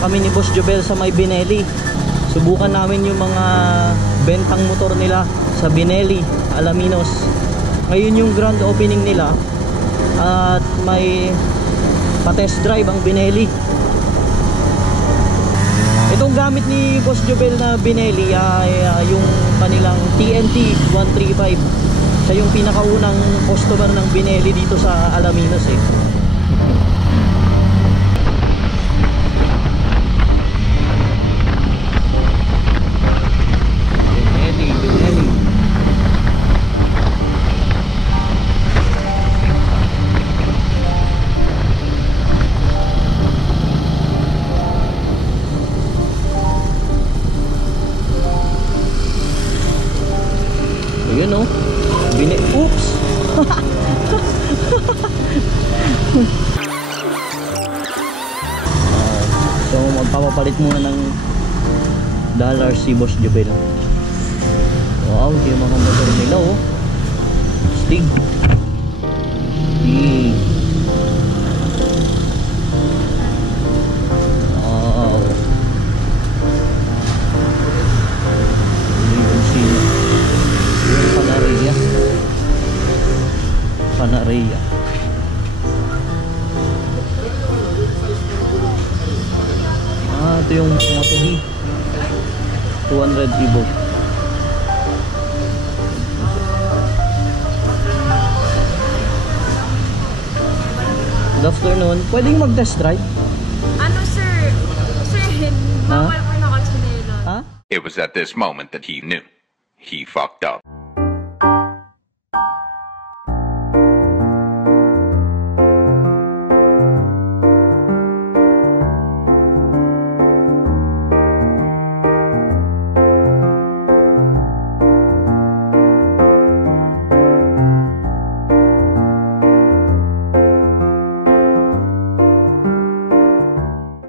Punta kami ni Boss Jobel sa may Binelli. Subukan namin yung mga bentang motor nila sa Binelli, Alaminos. Ngayon yung grand opening nila at may pa-test drive ang Binelli. Itong gamit ni Boss Jobel na Binelli ay yung kanilang TNT 135. Siya yung pinakaunang customer ng Binelli dito sa Alaminos eh. Binelli. Ayun oh. Oops. So magpapapalit muna ng dollar si Boss Jobel. Wow, yung mga motor nila oh. Stig. Wow. Yung Panarea. Panarea. Ito yung Moto-E 200 Evo. Good afternoon. Pwedeng mag-test drive? Ano sir? Sir, bawal po nakatsinelas. Ha? It was at this moment that he knew. He fucked up.